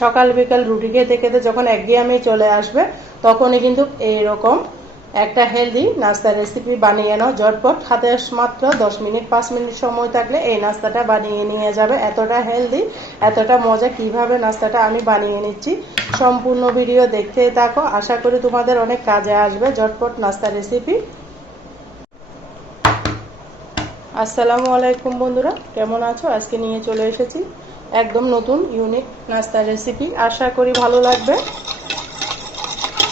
সকাল বিকাল রুটি খেতে খেতে যখন একঘেয়েমি চলে আসবে তখনই কিন্তু এইরকম একটা হেলদি নাস্তার রেসিপি বানিয়ে নাও। ঝটপট হাতে মাত্র 10 মিনিট 5 মিনিট সময় থাকলে এই নাস্তাটা বানিয়ে নিয়ে যাবে। এতটা হেলদি, এতটা মজা। কিভাবে নাস্তাটা আমি বানিয়ে নিচ্ছি সম্পূর্ণ ভিডিও দেখতে থাকো। আশা করি তোমাদের অনেক কাজে আসবে ঝটপট নাস্তা রেসিপি। আসসালামু আলাইকুম বন্ধুরা, কেমন আছো? আজকে নিয়ে চলে এসেছি একদম নতুন ইউনিক নাস্তার রেসিপি। আশা করি ভালো লাগবে।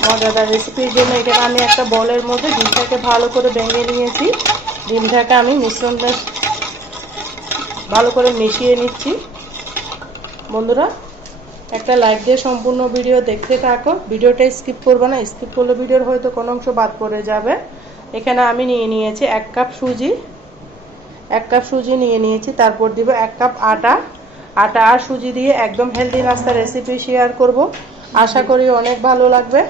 মজাদার রেসিপির জন্য এখানে আমি একটা বলের মধ্যে ডিমটাকে ভালো করে ভেঙে নিয়েছি। ডিমটাকে আমি মিশ্রণটা ভালো করে মিশিয়ে নিচ্ছি। বন্ধুরা, একটা লাইক দিয়ে সম্পূর্ণ ভিডিও দেখতে থাকো। ভিডিওটা স্কিপ করবে না, স্কিপ করলে ভিডিওর হয়তো কোনো অংশ বাদ পড়ে যাবে। এখানে আমি নিয়ে নিয়েছি 1 কাপ সুজি। 1 কাপ সুজি নিয়ে নিয়েছি। তারপর দিব 1 কাপ আটা। আটা আর সুজি দিয়ে একদম হেলদি নাস্তা রেসিপি শেয়ার করব। আশা করি অনেক ভালো লাগবে।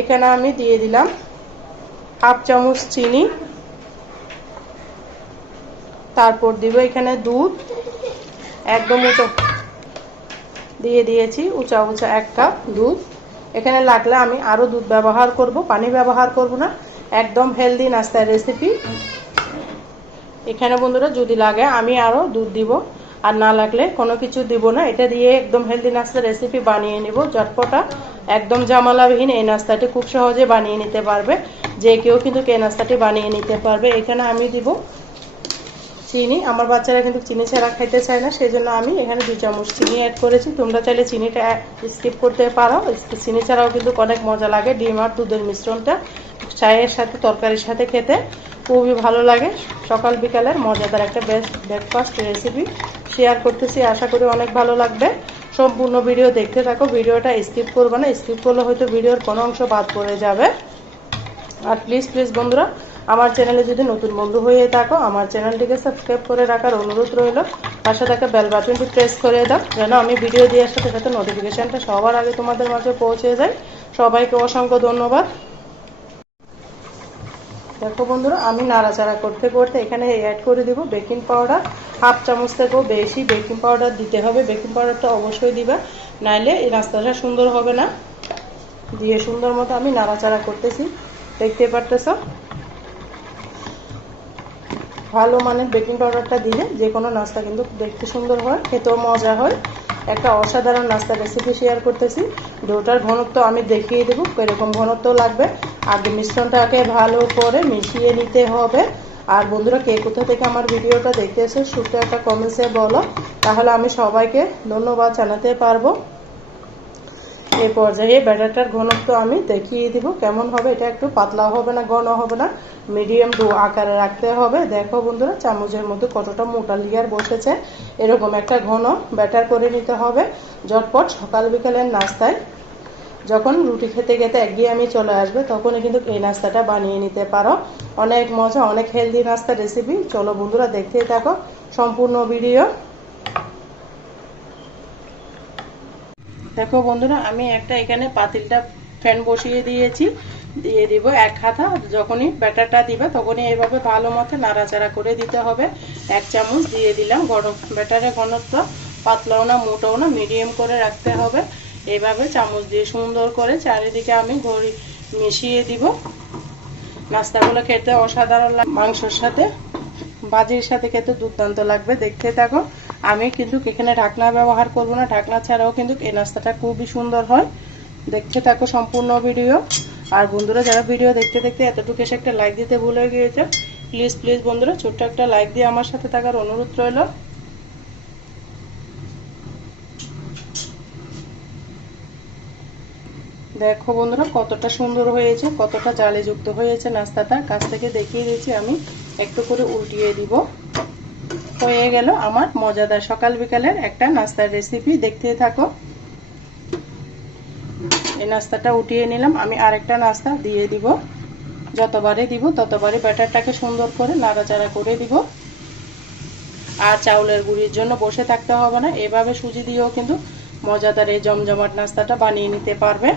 এখানে আমি দিয়ে দিলাম হাফ চামচ চিনি। তারপর দিব এখানে দুধ, একদম উঁচু দিয়ে দিয়েছি, উঁচা 1 কাপ দুধ। এখানে লাগলে আমি আরও দুধ ব্যবহার করব, পানি ব্যবহার করব না। একদম হেলদি নাস্তার রেসিপি। এখানে বন্ধুরা যদি লাগে আমি আরও দুধ দিব, আর না লাগলে কোনো কিছু দিব না। এটা দিয়ে একদম হেলদি নাস্তার রেসিপি বানিয়ে নিব ঝটপটা। একদম ঝামেলাবিহীন এই নাস্তাটি খুব সহজে বানিয়ে নিতে পারবে। যে কেউ কিন্তু এই নাস্তাটি বানিয়ে নিতে পারবে। এখানে আমি দিব চিনি। আমার বাচ্চারা কিন্তু চিনি ছাড়া খাইতে চায় না, সেই জন্য আমি এখানে 2 চামচ চিনি অ্যাড করেছি। তোমরা চাইলে চিনিটা স্কিপ করতে পারো। চিনি ছাড়াও কিন্তু অনেক মজা লাগে। ডিম আর দুধের মিশ্রণটা চায়ের সাথে তরকারির সাথে খেতে খুবই ভালো লাগে। সকাল বিকালের মজাদার একটা বেস্ট ব্রেকফাস্ট রেসিপি শেয়ার করতেছি। আশা করি অনেক ভালো লাগবে। সম্পূর্ণ ভিডিও দেখতে থাকো। ভিডিওটা স্কিপ করবে না, স্কিপ করলে হয়তো ভিডিওর কোনো অংশ বাদ পড়ে যাবে। আর প্লিজ বন্ধুরা, আমার চ্যানেলে যদি নতুন বন্ধু হয়ে থাকো আমার চ্যানেলটিকে সাবস্ক্রাইব করে রাখার অনুরোধ রইল। পাশে থাকা বেল বাটনটি প্রেস করে দাও যেন আমি ভিডিও দেওয়ার সাথে সাথে নোটিফিকেশনটা সবার আগে তোমাদের মাঝে পৌঁছে যায়। সবাইকে অসংখ্য ধন্যবাদ। দেখো বন্ধুরা, আমি নাড়াচাড়া করতে করতে এখানে অ্যাড করে দিব বেকিং পাউডার। হাফ চামচ থেকেও বেশি বেকিং পাউডার দিতে হবে। বেকিং পাউডারটা অবশ্যই দিবা, নাইলে এই নাস্তাটা সুন্দর হবে না। দিয়ে সুন্দর মতো আমি নাড়াচাড়া করতেছি, দেখতে পারতেছ। ভালো মানের বেকিং পাউডারটা দিলে যে কোনো নাস্তা কিন্তু দেখতে সুন্দর হয়, খেতেও মজা হয়। একটা অসাধারণ নাস্তা রেসিপি শেয়ার করতেছি। ডোটার ঘনত্ব আমি দেখিয়ে দেবো এরকম ঘনত্ব লাগবে। আগে মিশ্রণটাকে ভালো করে মিশিয়ে নিতে হবে। আর বন্ধুরা, কে কোথা থেকে আমার ভিডিওটা দেখতেছো শুধু একটা কমেন্টসে বলো, তাহলে আমি সবাইকে ধন্যবাদ জানাতে পারবো। এই পর্যায়ে ব্যাটারটার ঘনত্ব আমি দেখিয়ে দিব কেমন হবে। এটা একটু পাতলাও হবে না, ঘন হবে না, মিডিয়াম ডো আকারে রাখতে হবে। দেখো বন্ধুরা, চামচের মধ্যে কতটা মোটা লেয়ার বসেছে। এরকম একটা ঘন ব্যাটার করে নিতে হবে। ঝটপট সকাল বিকালের নাস্তায় যখন রুটি খেতে খেতে একঘেয়েমি চলে আসবে তখনই কিন্তু এই নাস্তাটা বানিয়ে নিতে পারো। অনেক মজা, অনেক হেলদি নাস্তা রেসিপি। চলো বন্ধুরা, দেখতেই থাকো সম্পূর্ণ ভিডিও। দেখো বন্ধুরা, আমি একটা এখানে পাতিলটা ফ্যান বসিয়ে দিয়েছি। দিয়ে দিব 1 হাতা। যখনই ব্যাটারটা দিবে তখনই এইভাবে ভালো মতো নাড়াচাড়া করে দিতে হবে। 1 চামচ দিয়ে দিলাম। গরম ব্যাটারের ঘনত্ব পাতলাও না মোটাও না, মিডিয়াম করে রাখতে হবে। এইভাবে চামচ দিয়ে সুন্দর করে চারিদিকে আমি ঘড়ি মিশিয়ে দিব। নাস্তাগুলো খেতে অসাধারণ লাগে। মাংসের সাথে ভাজির সাথে খেতে দুর্দান্ত লাগবে। দেখতে থাকো। আমি কিন্তু এখানে ঢাকনা ব্যবহার করব না, ঢাকনা ছাড়াও কিন্তু এই নাস্তাটা খুবই সুন্দর হয়। দেখতে থাকো সম্পূর্ণ ভিডিও। আর বন্ধুরা, যারা ভিডিও দেখতে দেখতে এতটুকু এসে একটা লাইক দিতে ভুলে গিয়েছে, প্লিজ বন্ধুরা ছোট্ট একটা লাইক দিয়ে আমার সাথে থাকার অনুরোধ রইল। দেখো বন্ধুরা, কতটা সুন্দর হয়েছে, কতটা জালিযুক্ত হয়েছে নাস্তাটা। কাছ থেকে দেখিয়ে দিয়েছি আমি, একটু করে উল্টিয়ে দিব। হয়ে গেল আমার মজাদার সকাল বিকালের একটা নাস্তার রেসিপি। দেখতে থাকো। এই নাস্তাটা উঠিয়ে নিলাম। আমি আরেকটা নাস্তা দিয়ে দিব। যতবারই দিব ততবারই ব্যাটারটাকে সুন্দর করে নাড়াচাড়া করে দিব। আর চাউলের গুঁড়ির জন্য বসে থাকতে হবে না। এভাবে সুজি দিয়েও কিন্তু মজাদার এই জমজমাট নাস্তাটা বানিয়ে নিতে পারবে।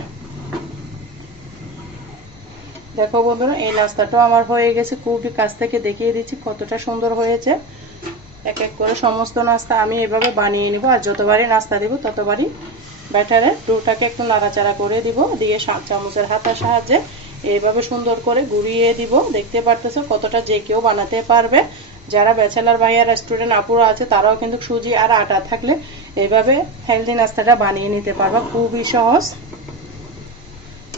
দেখো বন্ধুরা, এই নাস্তাটাও আমার হয়ে গেছে। খুবই কাছ থেকে দেখিয়ে দিচ্ছি কতটা সুন্দর হয়েছে। এক এক করে সমস্ত নাস্তা আমি এভাবে বানিয়ে নিব। আর যতবারই নাস্তা দিব ততবারই ব্যাটারের ডোটাকে একটু নাড়াচাড়া করে দিব, দিয়ে চামচের হাতার সাহায্যে এইভাবে সুন্দর করে গুঁড়িয়ে দিব। দেখতে পারতেছো কতটা যে কেউ বানাতে পারবে। যারা ব্যাচেলার ভাইয়া রেস্টুরেন্ট আপুরা আছে তারাও কিন্তু সুজি আর আটা থাকলে এইভাবে হেলদি নাস্তাটা বানিয়ে নিতে পারবা, খুবই সহজ।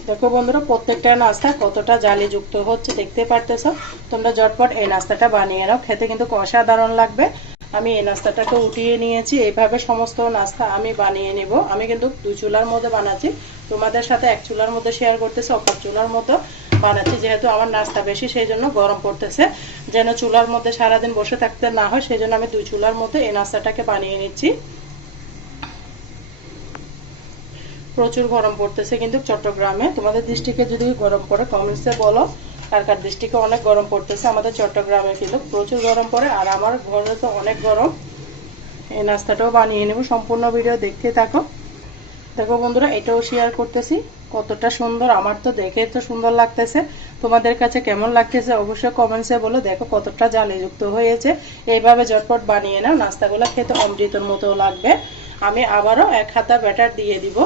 দেখো বন্ধুরা প্রত্যেকটা নাস্তা কতটা জালি যুক্ত হচ্ছে দেখতে পারতেছো। তোমরা ঝটপট এই নাস্তাটা বানিয়ে নাও, খেতে কিন্তু অসাধারণ লাগবে। আমি এই নাস্তাটাকে উঠিয়ে নিয়েছি। এইভাবে সমস্ত নাস্তা আমি বানিয়ে নিব। আমি কিন্তু 2 চুলার মধ্যে বানাচ্ছি, তোমাদের সাথে 1 চুলার মধ্যে শেয়ার করতেছি, অপর চুলার মধ্যে বানাচ্ছি। যেহেতু আমার নাস্তা বেশি সেই জন্য গরম পড়তেছে, যেন চুলার মধ্যে সারাদিন বসে থাকতে না হয় সেই জন্য আমি 2 চুলার মধ্যে এই নাস্তাটাকে বানিয়ে নিচ্ছি। প্রচুর গরম পড়তেছে কিন্তু চট্টগ্রামে। তোমাদের ডিস্ট্রিক্টে যদি গরম পড়ে কমেন্টসে বলো কার কার ডিস্ট্রিক্টে অনেক গরম পড়তেছে। আমাদের চট্টগ্রামে কিন্তু প্রচুর গরম পড়ে, আর আমার ঘরে তো অনেক গরম। এই নাস্তাটাও বানিয়ে নেব, সম্পূর্ণ ভিডিও দেখতে থাকো। দেখো বন্ধুরা এটাও শেয়ার করতেছি, কতটা সুন্দর, আমার তো দেখে তো সুন্দর লাগতেছে। তোমাদের কাছে কেমন লাগতেছে অবশ্যই কমেন্টসে বলো। দেখো কতটা জালিযুক্ত হয়েছে। এইভাবে ঝটপট বানিয়ে নাও, নাস্তাগুলো খেতে অমৃতর মতো লাগবে। আমি আবারও 1 হাতা ব্যাটার দিয়ে দিব,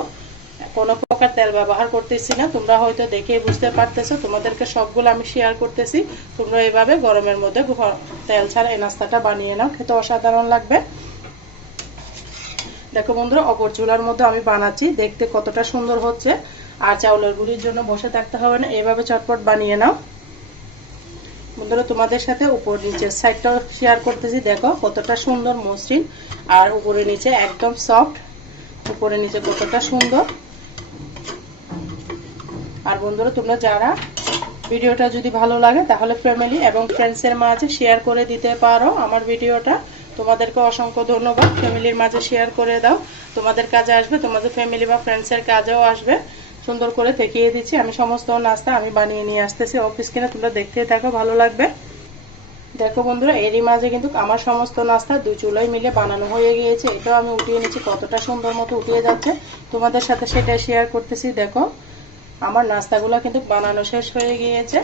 কোনো প্রকার তেল ব্যবহার করতেছি না। তোমরা হয়তো দেখে বুঝতে পারতেছো, তোমাদেরকে সবগুলো আমি শেয়ার করতেছি। তোমরা এইভাবে গরমের মধ্যে তেল ছাড়া এই নাস্তাটা বানিয়ে নাও, খেতে অসাধারণ লাগবে। দেখো বন্ধুরা অপর চুলার মধ্যে আমি বানাচ্ছি, দেখতে কতটা সুন্দর হচ্ছে। আর চাউলের গুঁড়ির জন্য বসে থাকতে হবে না, এইভাবে চটপট বানিয়ে নাও। বন্ধুরা তোমাদের সাথে উপর নিচের সাইডটাও শেয়ার করতেছি। দেখো কতটা সুন্দর মসৃণ, আর উপরে নিচে একদম সফট, উপরে নিচে কতটা সুন্দর। আর বন্ধুরা তোমরা যারা ভিডিওটা যদি ভালো লাগে তাহলে ফ্যামিলি এবং ফ্রেন্ডসের মাঝে শেয়ার করে দিতে পারো আমার ভিডিওটা। তোমাদেরকে অসংখ্য ধন্যবাদ। ফ্যামিলির মাঝে শেয়ার করে দাও, তোমাদের কাজে আসবে, তোমাদের ফ্যামিলি বা ফ্রেন্ডসের কাজেও আসবে। সুন্দর করে দেখিয়ে দিচ্ছি আমি সমস্ত নাস্তা আমি বানিয়ে নিয়ে আসতেছি অফিস কিনা, তোমরা দেখতে থাকো, ভালো লাগবে। দেখো বন্ধুরা এরই মাঝে কিন্তু আমার সমস্ত নাস্তা 2 চুলাই মিলে বানানো হয়ে গিয়েছে। এটাও আমি উঠিয়ে নিচ্ছি, কতটা সুন্দর মতো উঠিয়ে যাচ্ছে, তোমাদের সাথে সেটা শেয়ার করতেছি। দেখো আমার নাস্তাগুলো কিন্তু বানানো শেষ হয়ে গিয়েছে।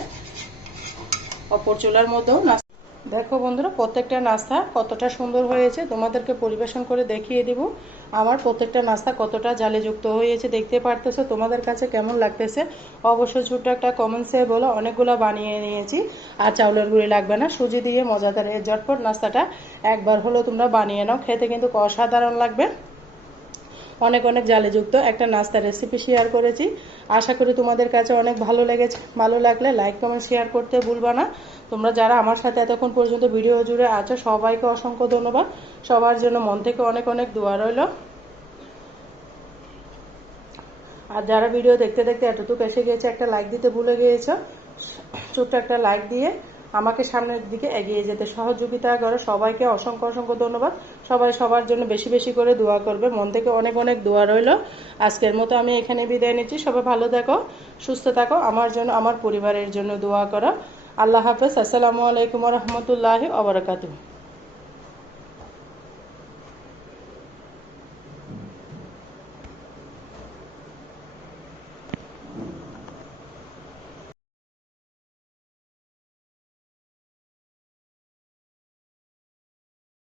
অপর চুলার মধ্যেও নাস্তা দেখো বন্ধুরা প্রত্যেকটা নাস্তা কতটা সুন্দর হয়েছে, তোমাদেরকে পরিবেশন করে দেখিয়ে দিব আমার প্রত্যেকটা নাস্তা কতটা জালিযুক্ত হয়েছে। দেখতে পারতেছো, তোমাদের কাছে কেমন লাগতেছে অবশ্যই ছোট্ট একটা কমেন্টসে বলো। অনেকগুলো বানিয়ে নিয়েছি, আর চাউলের গুঁড়ি লাগবে না, সুজি দিয়ে মজাদার এই ঝটপট নাস্তাটা একবার হলো তোমরা বানিয়ে নাও, খেতে কিন্তু অসাধারণ লাগবে। অনেক অনেক জালিযুক্ত একটা নাস্তার রেসিপি শেয়ার করেছি, আশা করি তোমাদের কাছে অনেক ভালো লেগেছে। ভালো লাগলে লাইক কমেন্ট শেয়ার করতে ভুলবা না। তোমরা যারা আমার সাথে এতক্ষণ পর্যন্ত ভিডিও জুড়ে আছো সবাইকে অসংখ্য ধন্যবাদ। সবার জন্য মন থেকে অনেক অনেক দোয়া রইল। আর যারা ভিডিও দেখতে দেখতে এতটুকু এসে গিয়েছে একটা লাইক দিতে ভুলে গিয়েছো, ছোট্ট একটা লাইক দিয়ে আমাকে সামনের দিকে এগিয়ে যেতে সহযোগিতা করে। সবাইকে অসংখ্য অসংখ্য ধন্যবাদ। সবাই সবার জন্য বেশি বেশি করে দোয়া করবে, মন থেকে অনেক অনেক দোয়া রইল। আজকের মতো আমি এখানে বিদায় নিচ্ছি। সবাই ভালো থাকো, সুস্থ থাকো, আমার জন্য আমার পরিবারের জন্য দোয়া করো। আল্লাহ হাফেজ। আসসালামু আলাইকুম রহমতুল্লাহি ওয়া বারাকাতুহু।